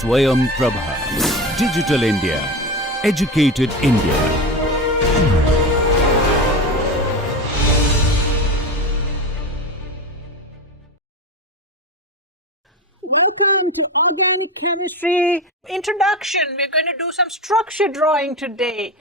Swayam Prabha. Digital India. Educated India. Welcome to Organic Chemistry Introduction. We're going to do some structure drawing today.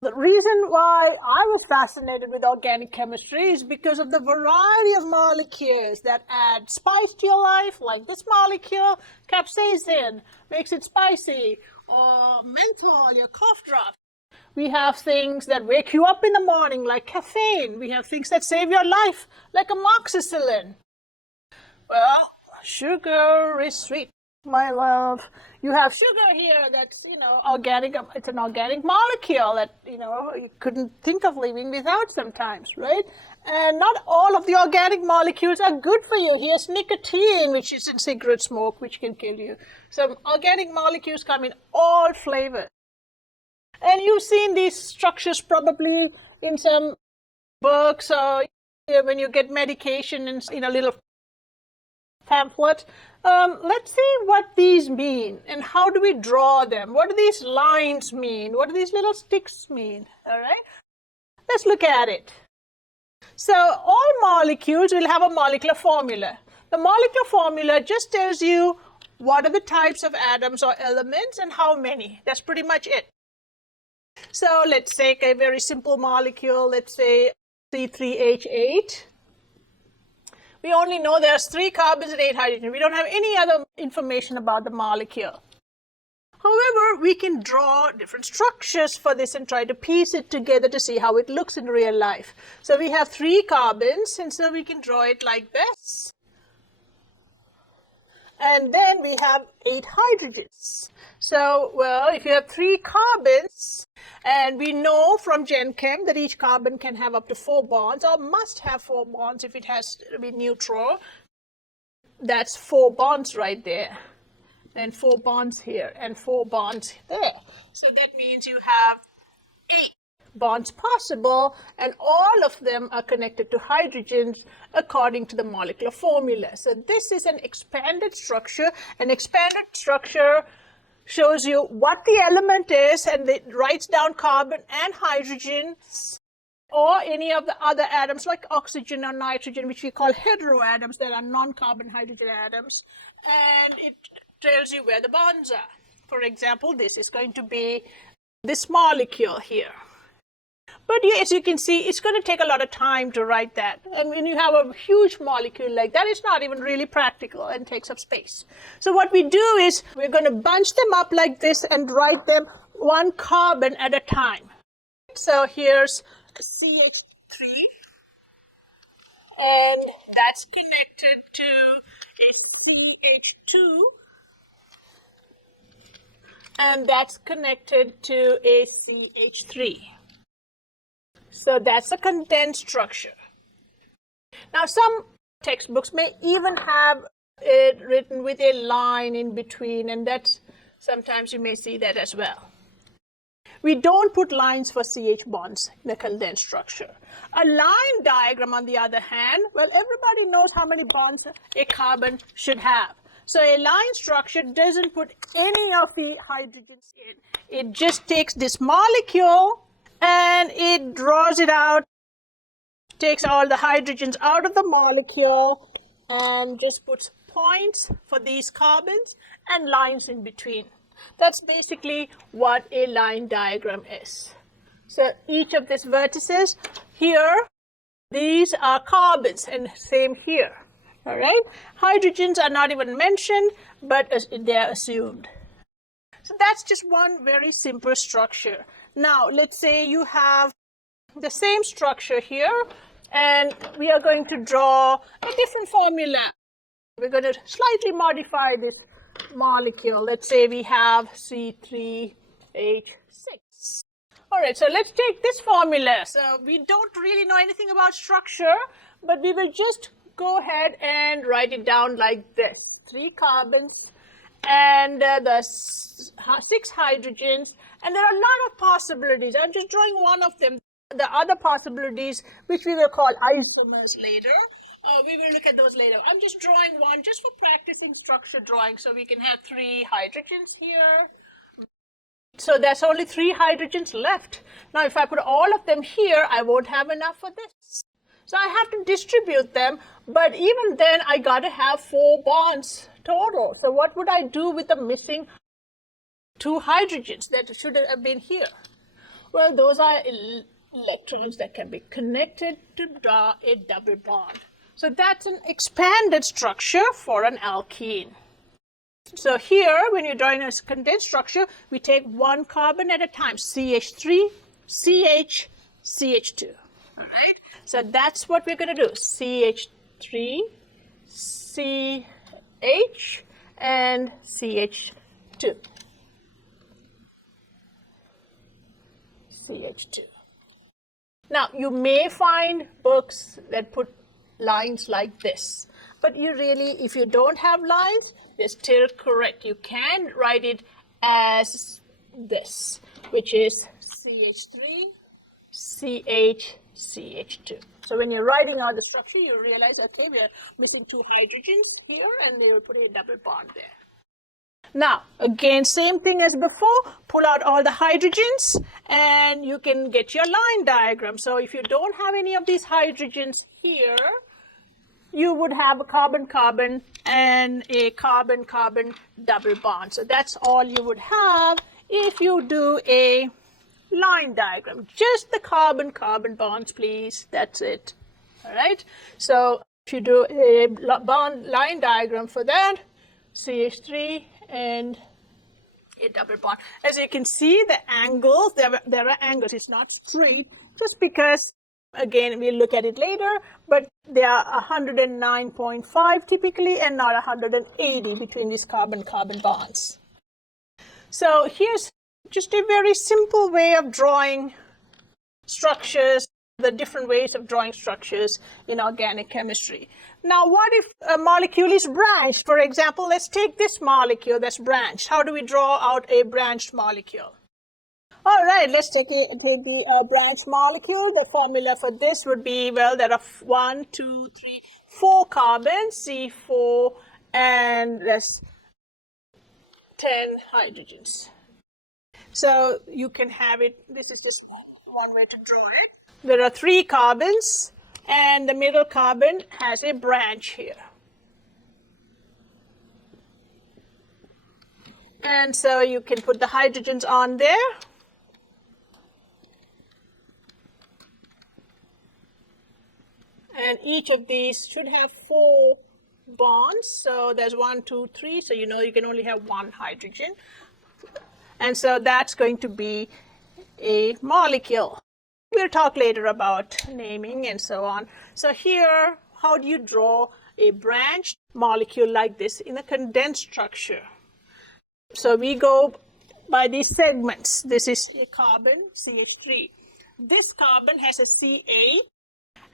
The reason why I was fascinated with organic chemistry is because of the variety of molecules that add spice to your life, like this molecule, capsaicin, makes it spicy, or menthol, your cough drop. We have things that wake you up in the morning, like caffeine. We have things that save your life, like amoxicillin. Well, sugar is sweet, my love. You have sugar here that's, organic. It's an organic molecule that, you couldn't think of living without sometimes, right? And not all of the organic molecules are good for you. Here's nicotine, which is in cigarette smoke, which can kill you. So organic molecules come in all flavors. And you've seen these structures probably in some books or when you get medication in a little pamphlet. Let's see what these mean and how do we draw them. What do these lines mean? What do these little sticks mean? All right, let's look at it. So all molecules will have a molecular formula. The molecular formula just tells you what are the types of atoms or elements and how many. That's pretty much it. So let's take a very simple molecule, let's say C3H8. We only know there's 3 carbons and 8 hydrogen. We don't have any other information about the molecule. However, we can draw different structures for this and try to piece it together to see how it looks in real life. So we have 3 carbons, and so we can draw it like this. And then we have 8 hydrogens. So, well, if you have 3 carbons, and we know from Gen Chem that each carbon can have up to 4 bonds, or must have 4 bonds if it has to be neutral. That's 4 bonds right there. And 4 bonds here, and 4 bonds there. So that means you have 8 bonds possible, and all of them are connected to hydrogens according to the molecular formula. So this is an expanded structure. An expanded structure shows you what the element is, and it writes down carbon and hydrogens or any of the other atoms like oxygen or nitrogen, which we call heteroatoms, that are non-carbon hydrogen atoms, and it tells you where the bonds are. For example, this is going to be this molecule here. But as you can see, it's going to take a lot of time to write that. And when you have a huge molecule like that, it's not even really practical and takes up space. So what we do is we're going to bunch them up like this and write them 1 carbon at a time. So here's CH3, and that's connected to a CH2, and that's connected to a CH3. So that's a condensed structure. Now some textbooks may even have it written with a line in between, and that's sometimes you may see that as well. We don't put lines for CH bonds in a condensed structure. A line diagram, on the other hand, well, everybody knows how many bonds a carbon should have. So a line structure doesn't put any of the hydrogens in. It just takes this molecule and it draws it out, takes all the hydrogens out of the molecule, and just puts points for these carbons and lines in between. That's basically what a line diagram is. So each of these vertices here, these are carbons, and same here. All right? Hydrogens are not even mentioned, but they're assumed. So that's just one very simple structure. Now, let's say you have the same structure here, and we are going to draw a different formula. We're going to slightly modify this molecule. Let's say we have C3H6. All right, so let's take this formula. So we don't really know anything about structure, but we will just go ahead and write it down like this. 3 carbons and the 6 hydrogens, and there are a lot of possibilities. I'm just drawing one of them. The other possibilities, which we will call isomers later, We will look at those later. I'm just drawing one just for practicing structure drawing, so we can have 3 hydrogens here. So there's only 3 hydrogens left. Now if I put all of them here, I won't have enough for this. So I have to distribute them, but even then I gotta have 4 bonds total. So what would I do with the missing 2 hydrogens that should have been here? Well, those are electrons that can be connected to draw a double bond. So that's an expanded structure for an alkene. So here, when you're drawing a condensed structure, we take 1 carbon at a time, CH3, CH, CH2. All right? So that's what we're going to do, CH3, CH, and CH2. CH2. Now, you may find books that put lines like this, but you really, if you don't have lines, they're still correct. You can write it as this, which is CH3, CH, CH2. So when you're writing out the structure, you realize, okay, we are missing 2 hydrogens here, and they will put a double bond there. Now, again, same thing as before, pull out all the hydrogens and you can get your line diagram. So if you don't have any of these hydrogens here, you would have a carbon-carbon and a carbon-carbon double bond. So that's all you would have if you do a line diagram. Just the carbon-carbon bonds, please. That's it. All right? So if you do a bond line diagram for that, CH3 and a double bond. As you can see, the angles, there are angles. It's not straight, just because, again, we'll look at it later, but they are 109.5 typically and not 180 between these carbon-carbon bonds. So here's just a very simple way of drawing structures, the different ways of drawing structures in organic chemistry. Now, what if a molecule is branched? For example, let's take this molecule that's branched. How do we draw out a branched molecule? All right, let's take the branched molecule. The formula for this would be, well, there are 1, 2, 3, 4 carbons, C4, and there's 10 hydrogens. So you can have it, this is just one way to draw it. There are 3 carbons, and the middle carbon has a branch here. And so you can put the hydrogens on there. And each of these should have 4 bonds. So there's 1, 2, 3. So you know you can only have 1 hydrogen. And so that's going to be a molecule. We'll talk later about naming and so on. So here, how do you draw a branched molecule like this in a condensed structure? So we go by these segments. This is a carbon, CH3. This carbon has a Ca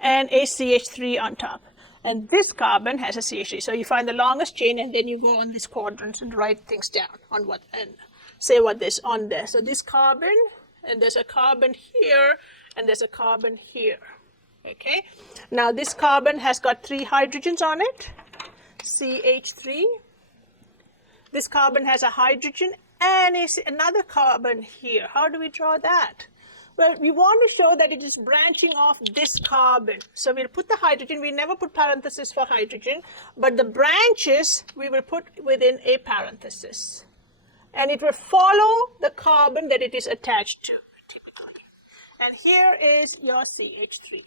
and a CH3 on top. And this carbon has a CH3. So you find the longest chain, and then you go on these quadrants and write things down on what, and say what there's on there. So this carbon, and there's a carbon here, and there's a carbon here. Okay. Now this carbon has got 3 hydrogens on it, CH3. This carbon has a hydrogen and another carbon here. How do we draw that? Well, we want to show that it is branching off this carbon. So we'll put the hydrogen. We never put parentheses for hydrogen, but the branches we will put within a parenthesis. And it will follow the carbon that it is attached to. And here is your CH3.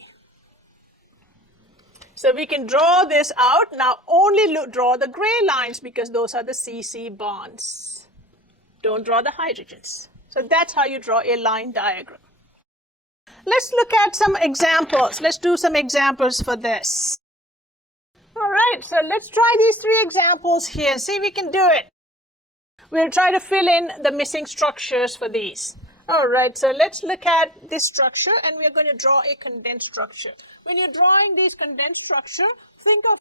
So we can draw this out. Now only draw the gray lines because those are the CC bonds. Don't draw the hydrogens. So that's how you draw a line diagram. Let's look at some examples. Let's do some examples for this. All right, so let's try these 3 examples here. See if we can do it. We'll try to fill in the missing structures for these. All right, so let's look at this structure, and we're going to draw a condensed structure. When you're drawing these condensed structure, think of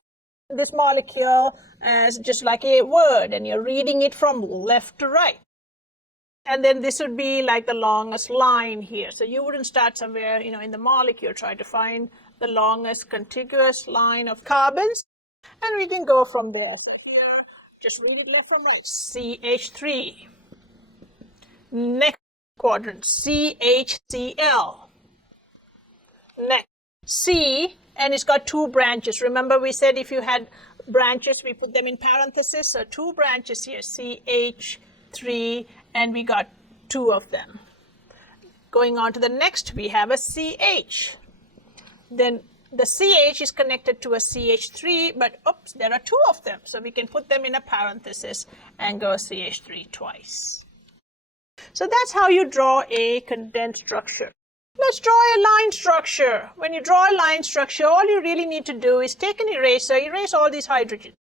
this molecule as just like a word, and you're reading it from left to right. And then this would be like the longest line here. So you wouldn't start somewhere, in the molecule, try to find the longest contiguous line of carbons. And we can go from there. Just read it left from right. CH3. Next quadrant, CHCl. Next, C, and it's got two branches. Remember we said if you had branches, we put them in parentheses. So two branches here, CH3, and we got two of them. Going on to the next, we have a CH. Then the CH is connected to a CH3, but oops, there are two of them. So we can put them in a parenthesis and go CH3 twice. So that's how you draw a condensed structure. Let's draw a line structure. When you draw a line structure, all you really need to do is take an eraser, erase all these hydrogens.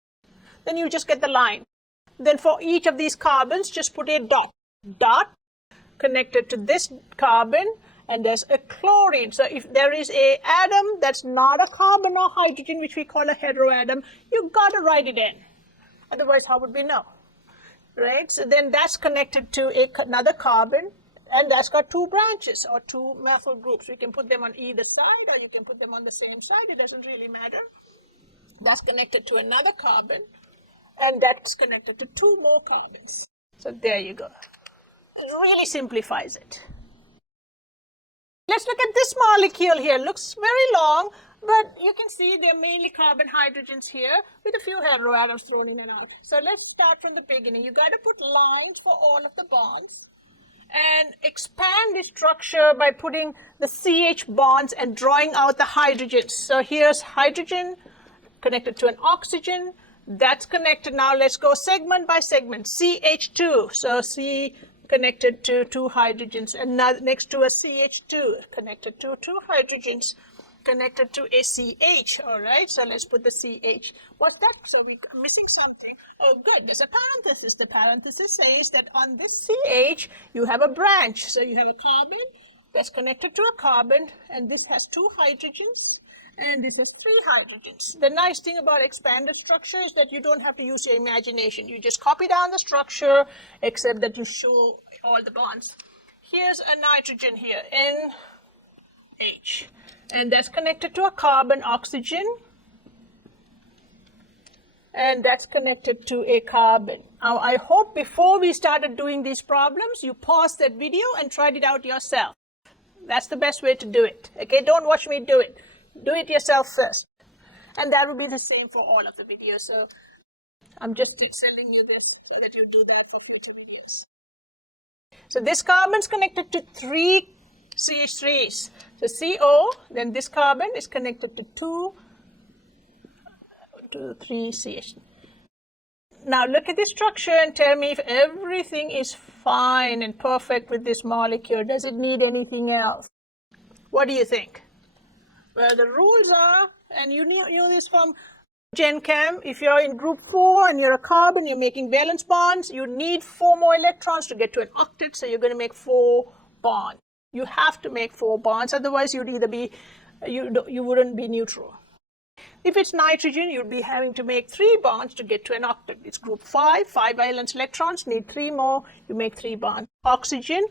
Then you just get the line. Then for each of these carbons, just put a dot. Dot connected to this carbon, and there's a chlorine. So if there is a atom that's not a carbon or hydrogen, which we call a heteroatom, you've got to write it in. Otherwise, how would we know? Right? So then that's connected to another carbon, and that's got two branches or two methyl groups. We can put them on either side, or you can put them on the same side. It doesn't really matter. That's connected to another carbon, and that's connected to two more carbons. So there you go. It really simplifies it. Let's look at this molecule here. Looks very long, but you can see they're mainly carbon hydrogens here with a few heteroatoms thrown in and out. So let's start from the beginning. You got to put lines for all of the bonds and expand the structure by putting the CH bonds and drawing out the hydrogens. So here's hydrogen connected to an oxygen. That's connected. Now let's go segment by segment. CH2. So C connected to two hydrogens, and next to a CH2 connected to two hydrogens, connected to a CH. All right, so let's put the CH. What's that? So we're missing something. Oh, good. There's a parenthesis. The parenthesis says that on this CH you have a branch. So you have a carbon that's connected to a carbon, and this has two hydrogens, and this has three hydrogens. The nice thing about expanded structure is that you don't have to use your imagination. You just copy down the structure, except that you show all the bonds. Here's a nitrogen here, NH, and that's connected to a carbon, oxygen, and that's connected to a carbon. Now, I hope before we started doing these problems, you paused that video and tried it out yourself. That's the best way to do it. Okay, don't watch me do it. Do it yourself first. And that will be the same for all of the videos. So I'm just telling you this so that you do that for future videos. So this carbon is connected to three CH3s. So CO, then this carbon is connected to three CH. Now look at this structure and tell me if everything is fine and perfect with this molecule. Does it need anything else? What do you think? Well, the rules are, and you know this from Gen Chem, if you're in group 4 and you're a carbon, you're making valence bonds, you need 4 more electrons to get to an octet, so you're going to make 4 bonds. You have to make 4 bonds, otherwise you'd either be, you wouldn't be neutral. If it's nitrogen, you'd be having to make 3 bonds to get to an octet. It's group 5 valence electrons, need 3 more, you make 3 bonds. Oxygen,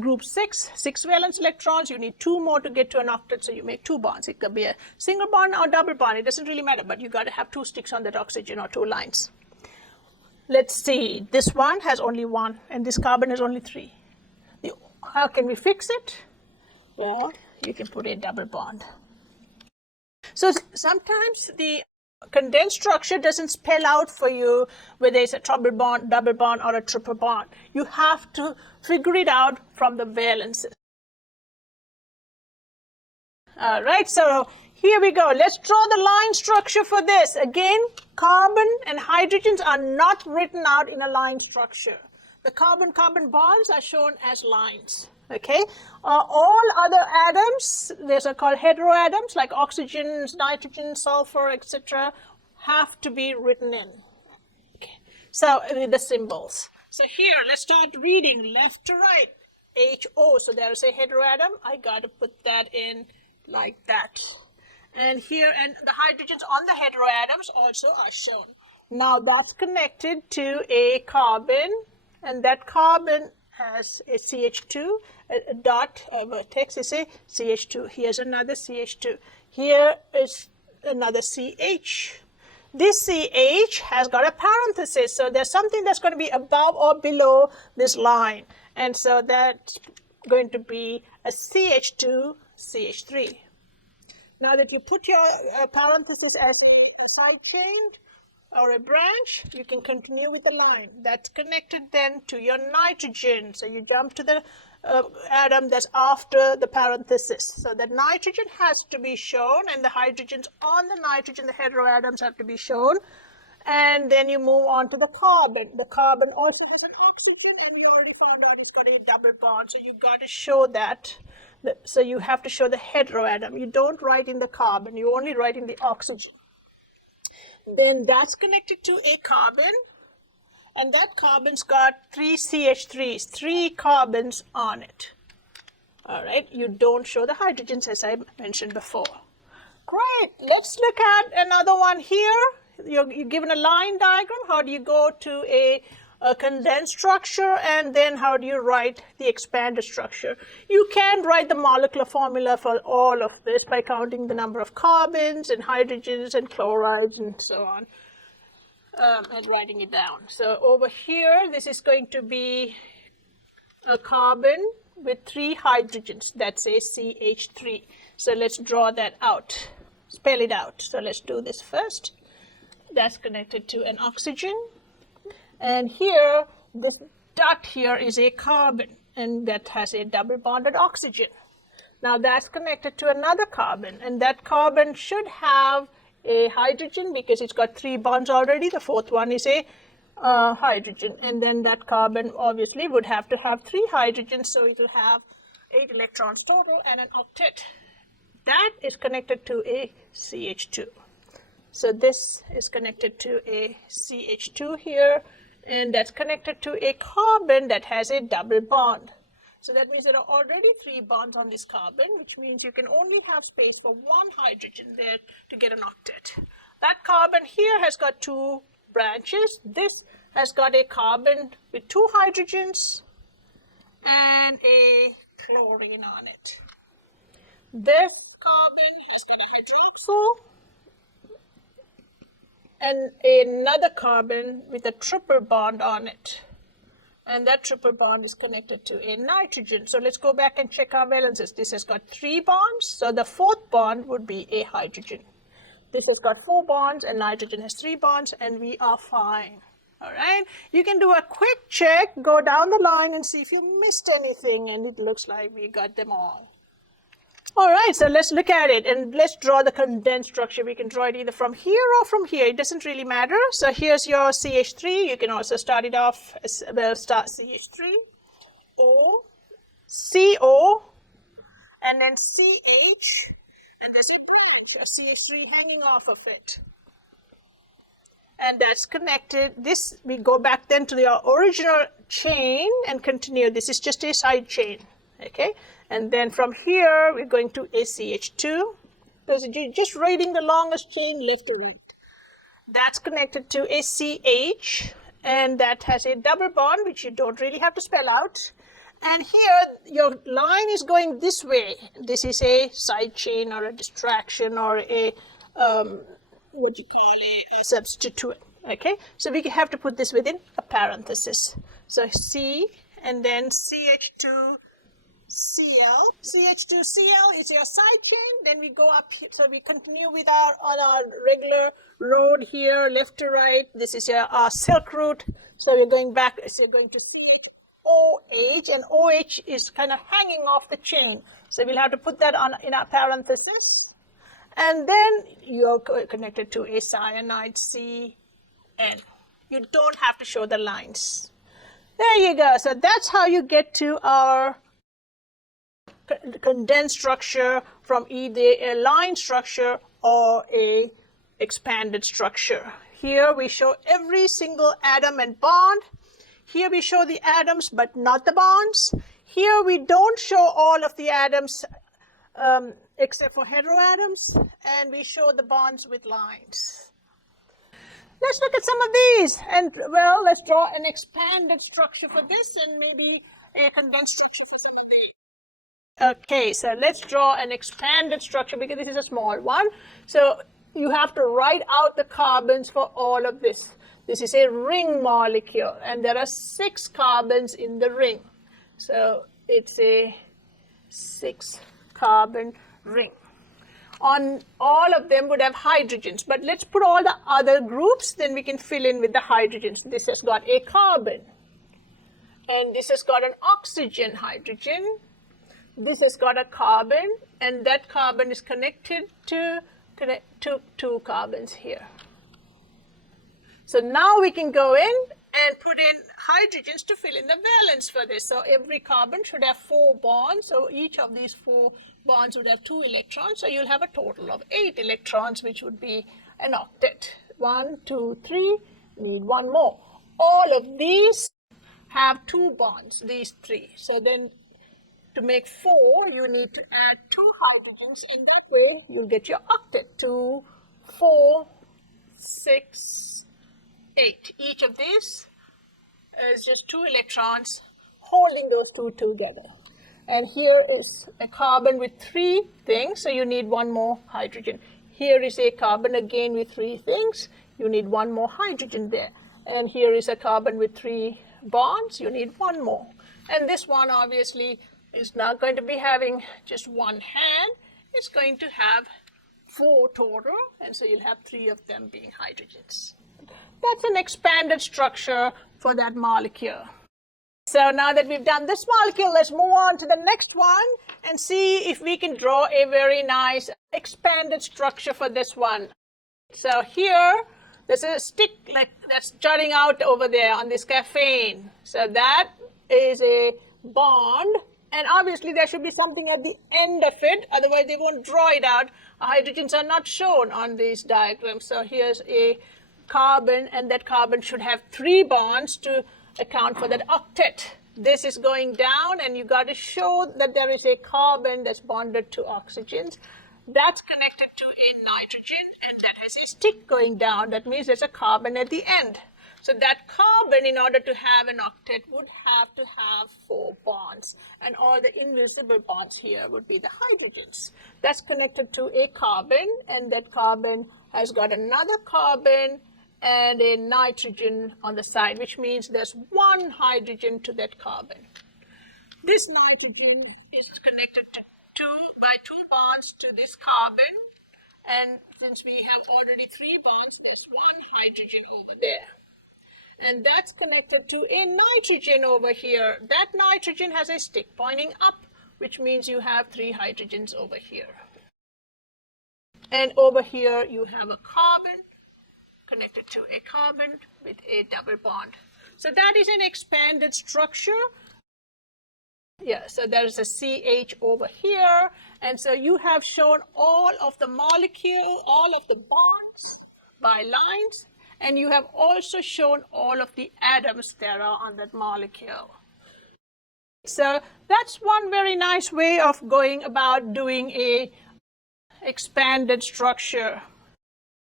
group 6 valence electrons, you need 2 more to get to an octet, so you make 2 bonds. It could be a single bond or double bond, it doesn't really matter, but you got to have 2 sticks on that oxygen or 2 lines. Let's see, this one has only 1 and this carbon has only 3. How can we fix it? Well, you can put a double bond. So sometimes the condensed structure doesn't spell out for you whether it's a double bond, or a triple bond. You have to figure it out from the valences. All right, so here we go. Let's draw the line structure for this. Again, carbon and hydrogens are not written out in a line structure. The carbon-carbon bonds are shown as lines. Okay, all other atoms, these are called heteroatoms, like oxygen, nitrogen, sulfur, etc., have to be written in. Okay, so with the symbols. So here, let's start reading left to right. HO, so there is a heteroatom. I got to put that in like that. And here, and the hydrogens on the heteroatoms also are shown. Now that's connected to a carbon, and that carbon has a CH2, a dot or vertex is a CH2. Here's another CH2. Here is another CH. This CH has got a parenthesis, so there's something that's going to be above or below this line. And so that's going to be a CH2, CH3. Now that you put your parenthesis as a side chain or a branch, you can continue with the line. That's connected then to your nitrogen. So you jump to the atom that's after the parenthesis. So the nitrogen has to be shown, and the hydrogens on the nitrogen, the heteroatoms, have to be shown. And then you move on to the carbon. The carbon also has an oxygen, and we already found out it's got a double bond. So you've got to show that. So you have to show the heteroatom. You don't write in the carbon. You only write in the oxygen. Then that's connected to a carbon. And that carbon's got 3 CH3s, 3 carbons on it. All right, you don't show the hydrogens as I mentioned before. Great, let's look at another one here. You're given a line diagram. How do you go to a condensed structure, and then how do you write the expanded structure? You can write the molecular formula for all of this by counting the number of carbons and hydrogens and chlorides and so on. And writing it down. So over here, this is going to be a carbon with 3 hydrogens. That's a CH3. So let's draw that out, spell it out. So let's do this first. That's connected to an oxygen. And here, this dot here is a carbon, and that has a double bonded oxygen. Now that's connected to another carbon, and that carbon should have a hydrogen because it's got 3 bonds already. The 4th one is a hydrogen, and then that carbon obviously would have to have 3 hydrogens, so it will have 8 electrons total and an octet. That is connected to a CH2. So this is connected to a CH2 here, and that's connected to a carbon that has a double bond. So that means there are already 3 bonds on this carbon, which means you can only have space for 1 hydrogen there to get an octet. That carbon here has got 2 branches. This has got a carbon with 2 hydrogens and a chlorine on it. This carbon has got a hydroxyl and another carbon with a triple bond on it. And that triple bond is connected to a nitrogen. So let's go back and check our valences. This has got 3 bonds, so the 4th bond would be a hydrogen. This has got 4 bonds, and nitrogen has 3 bonds, and we are fine. All right, you can do a quick check, go down the line and see if you missed anything, and it looks like we got them all. All right, so let's look at it, and let's draw the condensed structure. We can draw it either from here or from here. It doesn't really matter. So here's your CH3. You can also start it off as, well, start CH3, O, CO, and then CH, and there's a branch, a CH3 hanging off of it. And that's connected. This, we go back then to the original chain and continue. This is just a side chain, okay? And then from here, we're going to a CH2. So just writing the longest chain left to right. That's connected to a CH, and that has a double bond, which you don't really have to spell out. And here, your line is going this way. This is a side chain or a distraction or a, what you call a substituent, okay? So we have to put this within a parenthesis. So C, and then CH2, Cl. CH2Cl is your side chain. Then we go up here. So we continue with on our regular road here, left to right. This is our silk route. So we're going back. So you're going to CHOH, and OH is kind of hanging off the chain. So we'll have to put that on in our parenthesis. And then you're connected to a cyanide, CN. You don't have to show the lines. There you go. So that's how you get to our condensed structure from either a line structure or a expanded structure. Here we show every single atom and bond. Here we show the atoms but not the bonds. Here we don't show all of the atoms except for heteroatoms, and we show the bonds with lines. Let's look at some of these, and well, let's draw an expanded structure for this, and maybe a condensed structure for some of the. Okay, so let's draw an expanded structure because this is a small one. So you have to write out the carbons for all of this. This is a ring molecule, and there are 6 carbons in the ring. So it's a 6-carbon ring. On all of them would have hydrogens, but let's put all the other groups, then we can fill in with the hydrogens. This has got a carbon, and this has got an oxygen hydrogen. This has got a carbon, and that carbon is connected to 2 carbons here. So now we can go in and put in hydrogens to fill in the valence for this. So every carbon should have 4 bonds. So each of these 4 bonds would have 2 electrons. So you'll have a total of 8 electrons, which would be an octet. 1, 2, 3, need 1 more. All of these have 2 bonds, these 3. So then to make 4, you need to add 2 hydrogens, and that way you'll get your octet. 2, 4, 6, 8. Each of these is just 2 electrons holding those 2 together. And here is a carbon with 3 things, so you need 1 more hydrogen. Here is a carbon again with 3 things, you need 1 more hydrogen there. And here is a carbon with 3 bonds, you need 1 more. And this one obviously is not going to be having just 1 hand, it's going to have 4 total, and so you'll have 3 of them being hydrogens. That's an expanded structure for that molecule. So now that we've done this molecule, let's move on to the next one and see if we can draw a very nice expanded structure for this one. So here, there's a stick like that's jutting out over there on this caffeine. So that is a bond, and obviously there should be something at the end of it, otherwise they won't draw it out. Hydrogens are not shown on these diagrams. So here's a carbon, and that carbon should have 3 bonds to account for that octet. This is going down, and you got to show that there is a carbon that's bonded to oxygens. That's connected to a nitrogen, and that has a stick going down. That means there's a carbon at the end. So that carbon, in order to have an octet, would have to have 4 bonds. And all the invisible bonds here would be the hydrogens. That's connected to a carbon, and that carbon has got another carbon and a nitrogen on the side, which means there's 1 hydrogen to that carbon. This nitrogen is connected to by 2 bonds to this carbon, and since we have already 3 bonds, there's 1 hydrogen over there. And that's connected to a nitrogen over here. That nitrogen has a stick pointing up, which means you have 3 hydrogens over here. And over here you have a carbon connected to a carbon with a double bond. So that is an expanded structure. Yeah, so there's a CH over here, and so you have shown all of the molecule, all of the bonds by lines, and you have also shown all of the atoms there are on that molecule. So that's one very nice way of going about doing a expanded structure.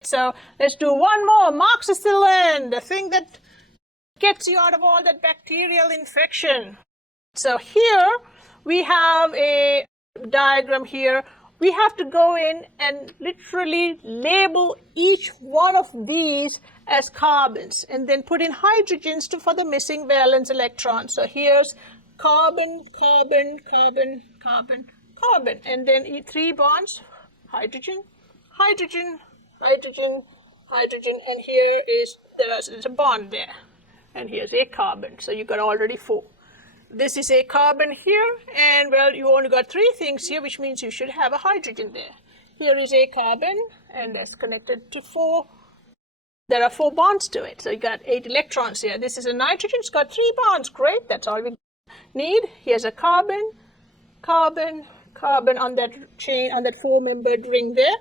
So let's do one more, amoxicillin, the thing that gets you out of all that bacterial infection. So here we have a diagram here. We have to go in and literally label each one of these as carbons and then put in hydrogens for the missing valence electrons. So here's carbon, carbon, carbon, carbon, carbon, and then 3 bonds, hydrogen, hydrogen, hydrogen, hydrogen, and here is there's a bond there, and here's a carbon. So you got already 4. This is a carbon here, and well, you only got 3 things here, which means you should have a hydrogen there. Here is a carbon, and that's connected to 4. There are 4 bonds to it, so you got 8 electrons here. This is a nitrogen, it's got 3 bonds. Great, that's all we need. Here's a carbon, carbon, carbon on that chain, on that 4-membered ring there,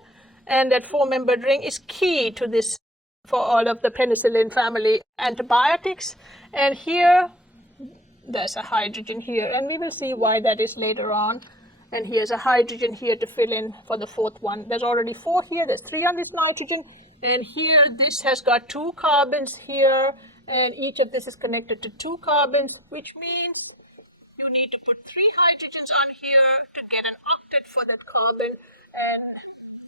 and that 4-membered ring is key to this for all of the penicillin family antibiotics. And here there's a hydrogen here, and we will see why that is later on. And here's a hydrogen here to fill in for the 4th one. There's already 4 here, there's 3 on this nitrogen, and here this has got 2 carbons here, and each of this is connected to 2 carbons, which means you need to put 3 hydrogens on here to get an octet for that carbon and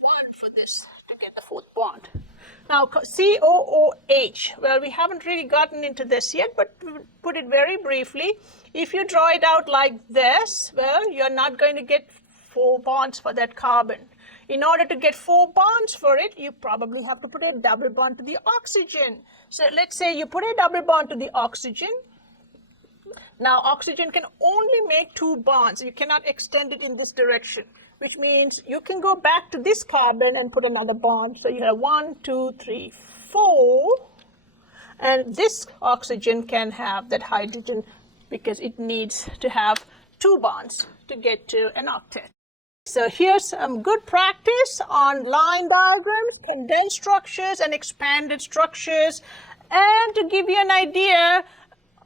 1 for this to get the 4th bond. Now COOH, well, we haven't really gotten into this yet, but put it very briefly. If you draw it out like this, well, you're not going to get 4 bonds for that carbon. In order to get 4 bonds for it, you probably have to put a double bond to the oxygen. So let's say you put a double bond to the oxygen. Now oxygen can only make 2 bonds. You cannot extend it in this direction, which means you can go back to this carbon and put another bond. So you have 1, 2, 3, 4. And this oxygen can have that hydrogen because it needs to have 2 bonds to get to an octet. So here's some good practice on line diagrams, condensed structures and expanded structures, and to give you an idea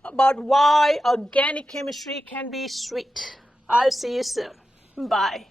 about why organic chemistry can be sweet. I'll see you soon. Bye.